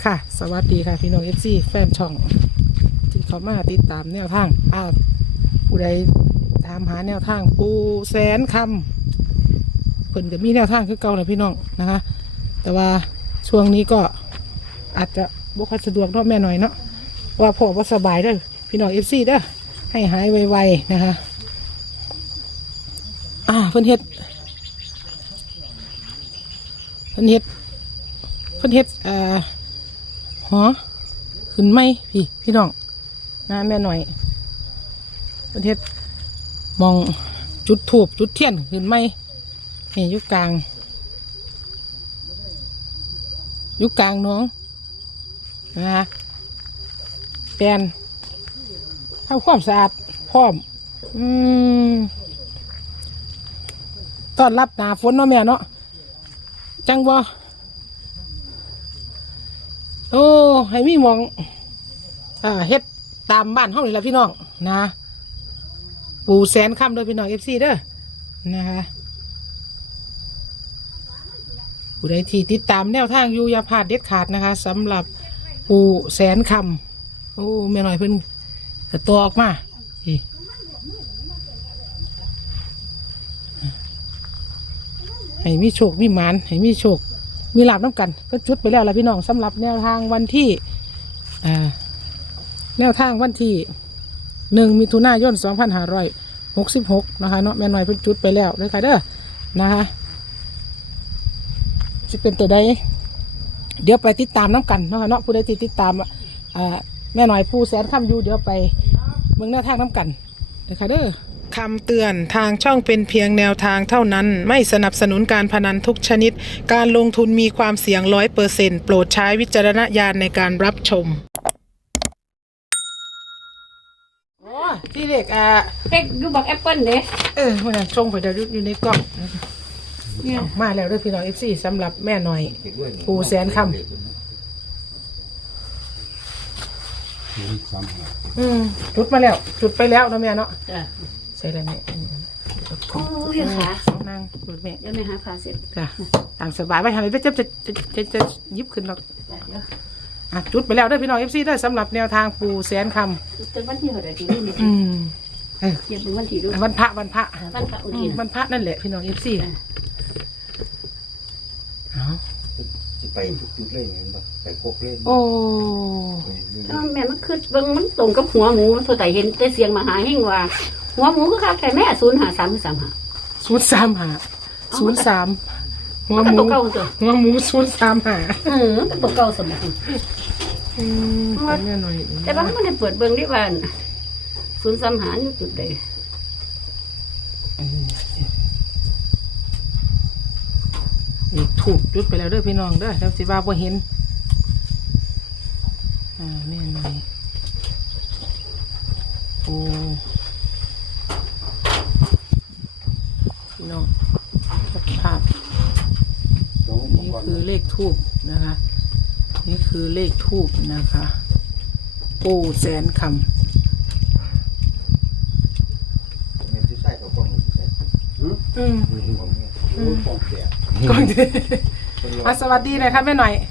ค่ะสวัสดีค่ะพี่น้องFCแฟนช่องที่เขามาติดตามแนวทางผู้ใดถามหาแนวทางปูแสนคำเพิ่นจะมีแนวทางคือเก่าเลยพี่น้องนะคะแต่ว่าช่วงนี้ก็อาจจะบ่ค่อยสะดวกเนาะแม่หน่อยเนาะว่าพ่อว่าสบายเด้อพี่น้อง FCเด้อให้หายไวๆนะคะเพิ่นเฮ็ดหอขึ้นไหมพี่น้องนะแม่หน่อยประเทศมองจุดถูบจุดเทียนขึ้นไหมนี่ยุคกลางน้องนะแปลนทำความสะอาดพร้อมต้อนรับหน้าฝนเนาะแม่เนาะจังบ่โอ้ให้มีมองเฮ็ดตามบ้านเฮานี่แหละพี่น้องนะปู่แสนคำโดยพี่น้อง FC เด้อนะคะผู้ใดที่ติดตามแนวทางอยู่อย่าพลาดเด็ดขาดนะคะสำหรับปู่แสนคำโอ้แม่หน่อยเพิ่นกระตัวออกมาให้มีโชคมีหมานให้มีโชคมีลาบน้ำกันก็จุดไปแล้วล่ะพี่น้องสำหรับแนวทางวันที่1 มิถุนายน 2566นะคะเนาะแม่น้อยเพิ่นจุดไปแล้วเลยค่ะเด้อนะคะจะเป็นตัวใดเดี๋ยวไปติดตามน้ำกันเนาะเนาะผู้ใดติดตามแม่น้อยผู้แสนคำอยู่เดี๋ยวไปเมืองแนวทางน้ำกันเลยค่ะเด้อคำเตือนทางช่องเป็นเพียงแนวทางเท่านั้นไม่สนับสนุนการพนันทุกชนิดการลงทุนมีความเสี่ยง 100% โปรดใช้วิจารณญาณในการรับชมโอ้ที่เด็กเด็กดูบักแอปเปิ้ลเด้มันชงไปเดี๋ยวอยู่ในกล่องเนี่ยมาแล้วด้วยพี่น้อง FC สำหรับแม่หน่อยปูแสนคำจุดมาแล้วจุดไปแล้วนะแม่เนาะใส่อะไรแม่โอ้ยค่ะนั่งจุดแม่ยังไม่หาผ้าเสร็จจ้ะตามสบายไปทำไมจะยิบขึ้นหรอกจุดไปแล้วด้วยพี่น้อง FC ด้วยสำหรับแนวทางปูแสนคำเป็นวันที่เท่าไหร่ที่นี่เกี่ยวกับวันที่ด้วยวันพระวันพระนั่นแหละพี่น้อง FC จะไปทุกจุดเลยเห็นปะไปโคกเลยโอ้ถ้าแม่มันคือเบิ้งมันตรงกับหัวหมูตัวแต่เห็นแต่เสียงมาหาเฮงว่าหัวหมูก็ค่ะแต่แม่053 คือ 035หัวหมูเก่าตัวหัวหมู035 ก็ตัวเก่าสมบูรณ์แต่ว่ามันได้เปิดเบิ้งได้ว่า035อยู่จุดใดอีกถูกจุดไปแล้วเด้อพี่น้องเด้อแล้วสิว่าบ่เห็นแม่หน่อยโอ้พี่น้องภาพนี่คือเลขทูบนะคะนี่คือเลขทูบนะคะปูแสนคำก่อนสวัสดีเลยครับแม่หน่อย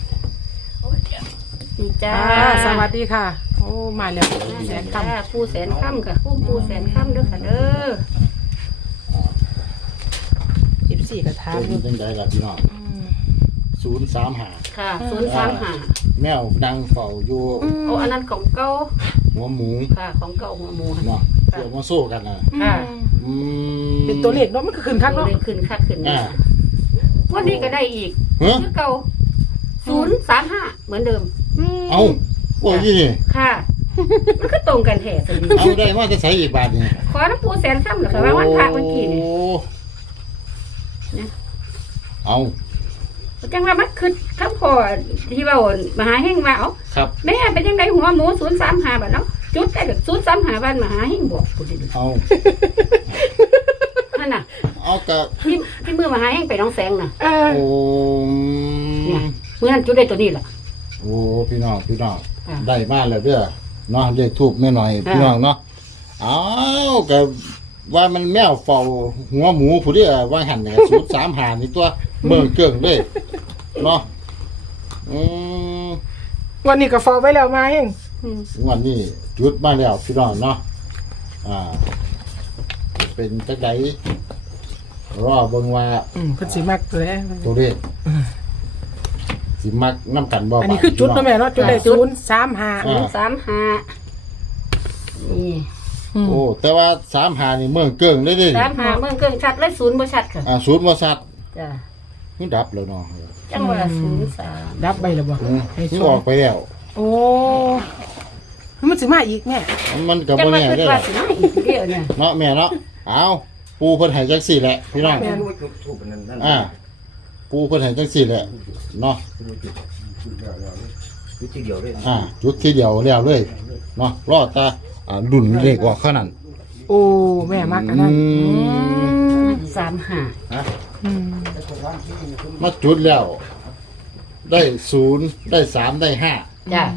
จ้าสวัสดีค่ะโอ้มาแล้วแสนคำปูแสนคำค่ะปูแสนคำด้วยค่ะเด้อ 14กระทะอยู่ตั้งใจละพี่น้อง035 ค่ะ035 แมวดังเฝ้าอยู่อันนั้นของเก่าหัวหมูค่ะของเก่าหัวหมูเนาะเดี๋ยวมาโซ่กันนะเป็นตัวเลขเนาะมันก็ขึ้นคักเนาะขึ้นคักขึ้นวันนี้ก็ได้อีกคือเก่า035เหมือนเดิมเอาโอ้ยนี่ค่ะมันก็ตรงกันแท้สิเอาได้ว่าจะใช้อีกบาทนี่ขอน้ำปูแสนค่ำเหรอคะว่าวันพระวันกี่เนี่ยเอาจังว่ามันคือคำพอที่ว่ามหาเฮงว่าครับแม่เป็นยังไงหัวหมู035บาทเนาะจุดได้แบบ035บาทมหาเฮงบอกเอานั่นน่ะเอากะที่มือมหาเฮงไปน้องแสงน่ะโอ้เนี่ยเมื่อนั้นจุดได้ตัวนี้แหละโอ้พี่น้องได้มาแล้วเด้อเนาะเลขทูบแม่หน่อยพี่น้องเนาะเอากะว่ามันแมวเฝ้าหัวหมูผู้ที่ว่าหันเนี่ย035นี่ตัวเมืองเกิ่งเลยเนาะวันนี้ก็ฟอไว้แล้วมาเองวันนี้จุดมาแล้วพี่น้องเนาะเป็นจักไดรอเบิ่งว่าเพิ่นสิมักตัวแรกตัวเลขสิมักน้ำกันบ่อันนี้คือจุดเนาะแม่เนาะจุดได้035 นี่โอ้แต่ว่า35นี่เมืองเกิงได้เด้ 35เมืองเกิงชัดเลย0บ่ชัดค่ะศูนย์บ่ชัดจ้ะนี่ดับแล้วเนาะจังว่า03 ดับไปแล้วบ่ให้นี่ช่วอย อกไปแล้วโอ้มันสิมาอีกแม่มันก็จังบ่ว่าแน่คิดเด้อว่าสิมาอีกเดียวเนี่ยเนาะแม่เนาะเอาปูเพิ่นให้จังซี่แหละพี่น้องปูเพิ่นให้จังซี่แหละเนาะจุดทีเดียวแล้วเลยเนาะรอตาดุนเลขออกขนาดโอ้แม่มักอันนั้น 35 มาจุดแล้ว ได้0ได้3ได้5 จ้ะ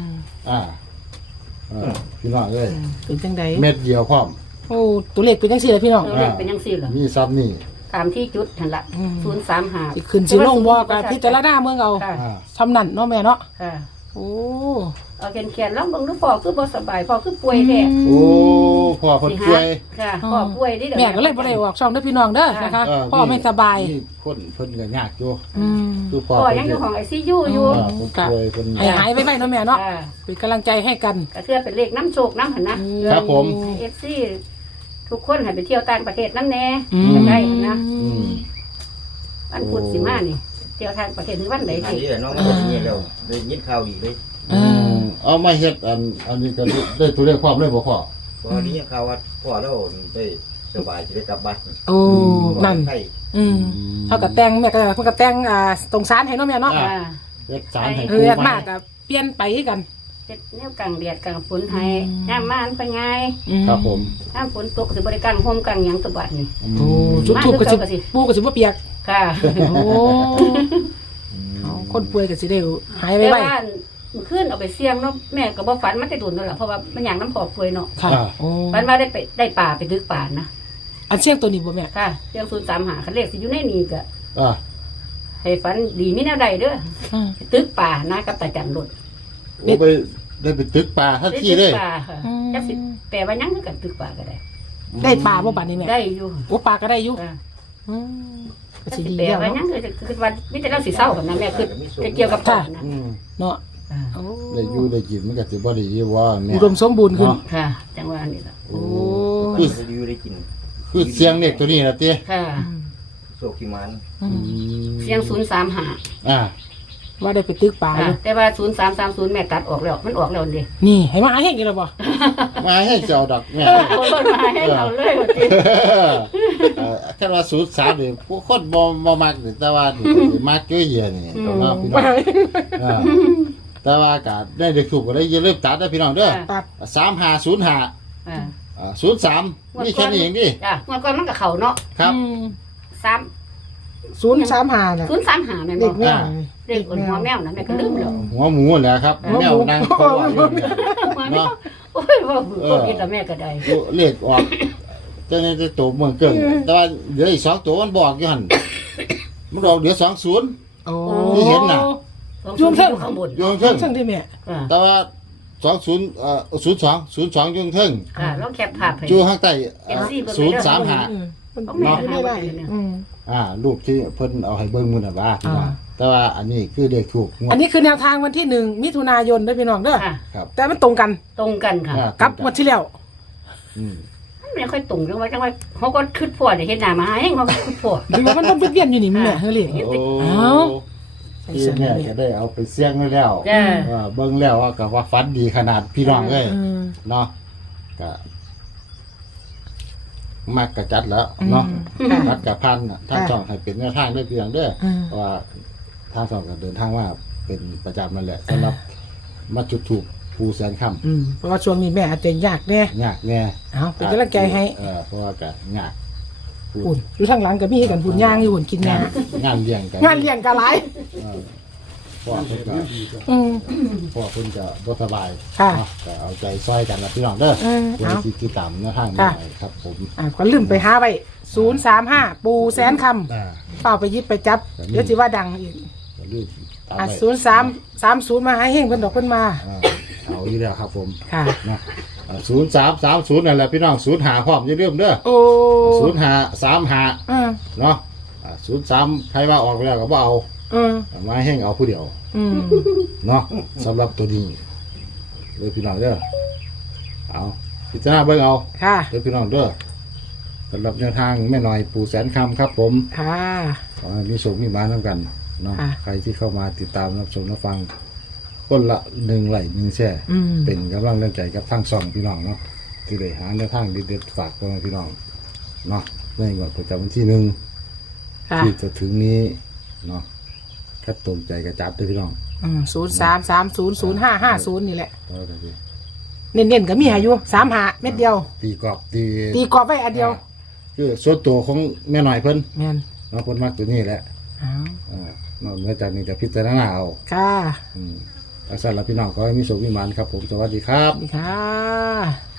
พี่น้องเอ้ยเป็นจังไดเม็ดเดียวพร้อมโอ้ตัวเลขเป็นจังซี่แหละพี่น้องเลขเป็นจังซี่เหรอมีซ้ำนี่ตามที่จุดหั่นล่ะสิขึ้นสิลงบ่ก็พิจารณาเมืองเอาค่ะทำนั่นเนาะแม่เนาะค่ะโอ้เอาแขนๆลองเบิ่งดูพ่อคือบ่สบายพ่อคือป่วยแท้โอ้พ่อเพิ่นป่วยค่ะพ่อป่วยดิแม่ก็เลยบ่ได้ออกช่องเด้อพี่น้องเด้อนะคะพ่อไม่สบายนี่คนเพิ่นก็ยากอยู่อืมคือพ่อพ่อเพิ่นยังอยู่ของ ICU อยู่เพิ่นป่วยเพิ่นให้หายไวๆเนาะแม่เนาะค่ะเป็นกำลังใจให้กันก็เทื่อเป็นเลขน้ำโชคน้ำหั่นนะครับผมให้ FC ทุกคนให้ไปเที่ยวต่างประเทศนำแน่อืมจะได้นะอืมวันพุธสิมานี่เที่ยวทางประเทศถึงวันไหนอันสินี้แหละน้องมันนี่แล้วได้ยินข่าวดีเลยเอามาเฮ็ดอันนี้ก็ได้ตัวเลขความเลยบ่พ่อตอนนี้ข่าวว่าพ่อเราได้สบายจะได้กลับบ้านโอ้นั่นไข้เฮาก็แต่งแม่ก็เพิ่นก็แต่งตรงศาลให้เนาะแม่เนาะค่ะเฮ็ดสารให้เอปูอใหมากก็เปลี่ยนไปคือกันเฮ็ดแนวกลางแดดกลางฝนให้ย่ามมาอันไปไงครับผมย่ามฝนตกสิบ่ได้กลางห่มกลางหยังตะบัดนี่โอ้จุดทูบก็สิปูก็สิบ่เปียกค่ะโอ้เอาคนป่วยก็สิได้หายแต่ไวว่าเมื่อคืนเอาไปเสี่ยงเนาะแม่ก็บ่ฝันมันได้โดนนั่นแหละเพราะว่ามันหยังน้ำพอกป่วยเนาะๆค่ะโอ้ฝันว่าได้ป่าไปตึกป่านะอันเสียงตัวนี้บ่แม่ค่ะเรื่อง035คันเลขสิอยู่ในนี้ก็อ่าให้ฝันดีมีแนวใดเด้ออืมไปตึกป่านะกับตาจันรถโอ้ไปได้ไปตึกป่าทันทีเลยได้ตึกป่าค่ะจักสิแปลว่าหยังคือกันตึกป่าก็ได้ได้ปลาบ่บัดนี้แม่ได้อยู่โอ้ปลาก็ได้อยู่ค่ะอืมก็จักสิสิดีแปลแล้วว่าหยัเนาะงคือว่ามีแต่เราสิเศร้ากันนะแม่คือจะเกี่ยวกับป่านะอืมเนาะโอ้ได้อยู่ได้กินมันก็สิบ่ได้อยู่ว่าแม่อุดมสมบูรณ์ขึ้นเนาะค่ะ จังหวะนี้ล่ะโอ้คือได้อยู่ได้กินคือเสียงเด็กตัวนี้นะเต้ค่ะโศกขี้มันเสียง035 อ่าว่าได้ไปตึกปลาอค่ะยู่แต่ว่า0330แม่ตัดออกแล้วมันออกแล้วเด้นี่ให้มาให้กันแล้วบ่มาให้เจ้าดอกแม่โอ้ยมาให้เราเลยว่าติคันว่าสูตรสามนี่ผู้คนบ่มักนี่แต่ว่านี่มักอยู่เหี้ยนี่เนาะพี่น้องแต่ว่าก็ได้เด็กถูกก็ได้อย่าลืมตัดนะพี่น้องเด้อตัด 3505 อ่า 03นี่แค่นี้เองดิจ้ะเมื่อก่อนมันก็เข้าเนาะครับ 035น่ะ 035แม่นเด็บ่กแม่เด็กหัวแมวนะแม่ก็ลืมแล้วหัวหมูแหละครับแมวนั่งคออยู่เนี่ยหัวแมวเนาะโอ้ยว่าบ่คิดแต่แม่ก็ได้เลขออกเจ้านี่จะตัวเมืองเกิงแต่ว่าเดี๋ยวอีก2ตัวมันบอกอยู่หั่นมันออกเดี๋ยว20 โอ้ที่เห็นน่ะยุ่งเถอะข้างบนอยู่เทิงช่างที่แม่ค่ะแต่ว่า02อยู่เทิงค่ะลองแคปภาพให้อยู่ข้างใต้ FC เบิ่งเลยเด้อมันต้องแม่ไม่ได้รูปที่เพิ่นเอาให้เบิ่งมื้อน่ะว่าพี่น้องแต่ว่าอันนี้คือเลขถูกงวอัดนนี้คือแนวทางวันที่1มิถุนายนเด้อพี่น้องเด้อค่ะครับแต่มันตรงกันตรงกันค่ะกับงวดที่แล้วอืมมันไม่ค่อยตรงจังว่าเขาก็คิดพอได้เฮ็ดหน้ามาให้เขาก็คิดพอหรือว่ามันต้องเวียนอยู่นี่แม่เฮ้ยเลยโอ้เอ้าที่แม่จะได้เอาไปเสี่ยงไว้แล้วจ้าเบิ่งแล้วว่าก็ว่าฝันดีขนาดพี่น้องเอ้ย เนาะก็มักกะจัดแล้วเนาะรัดกะพันน่ะทางช่องให้เป็นแนวทางด้วยเพียงเด้อเพราะว่าทางช่องก็เดินทางว่าเป็นประจำนั่นแหละสำหรับมาจุดถูกปูแสนค่เพราะว่าช่วงนี้แม่อาจจะยากแน่ำยากแน่เอาเป็นกำลังใจให้เพราะว่าก็ยากอุ่นอยู่ทางหลังก็มีให้กันหุ่นย่างอยู่หุ่นกินยางานเลี้ยงกันงานเลี้ยงกันหลายเพราะว่าเพิ่นก็อืมเพราะว่าเพิ่นก็บ่สบายค่ะเนาะก็เอาใจซอยกันนะพี่น้องเด้อเอาผู้ที่ติดตามแนวทางนี้ค่ะครับผมก็ลืมไปหาไป035ปูแสนคำเปล่าไปยิบไปจับเดี๋ยวสิว่าดังอีกอย่าลืมตามไป 0330มาให้เฮงเพิ่นดอกเพิ่นมาเอาอยู่แล้วครับผมค่ะนะ0330นั่นแหละพี่น้อง05พร้อมอย่าลืมเด้อโอ้ 0535 อืมเนาะ03ใครว่าออกไปแล้วก็บ่เอาอืมมาให้เอาผู้เดียวอืมเนาะสำหรับตัวนี้เลยพี่น้องเด้อเอาพิจารณาเบิ่งเอาค่ะเลยพี่น้องเด้อสำหรับแนวทางแม่น้อยปู่แสนคำครับผมค่ะขอให้มีโชคมีหมานํกันเนาะค่ะใครที่เข้ามาติดตามรับชมรับฟังคนละ1ไลค์1แชร์อืมเป็นกำลังแรงใจกับทั้งสองพี่น้องเนาะที่ได้หาแนวทางเด็ดๆฝากพ่อแม่พี่น้องเนาะในงวดประจำวันที่1 ค่ะที่จะถึงนี้เนาะถ้าตรงใจกระจับด้วยพี่น้อง 03300550นี่แหละเอาละพี่เน้นๆก็มีให้อยู่35เม็ดเดียวตีกรอบตีตีกรอบไว้อันเดียวคือส่วนตัวของแม่หน่อยเพิ่นแม่นเนาะเพิ่นมักตัวนี้แหละอ้าวนอกเหนือจากนี้จะพิจารณาเอาค่ะอาสารับพี่น้องก็ให้มีโชคมีหมานครับผมสวัสดีครับสวัสดีค่ะ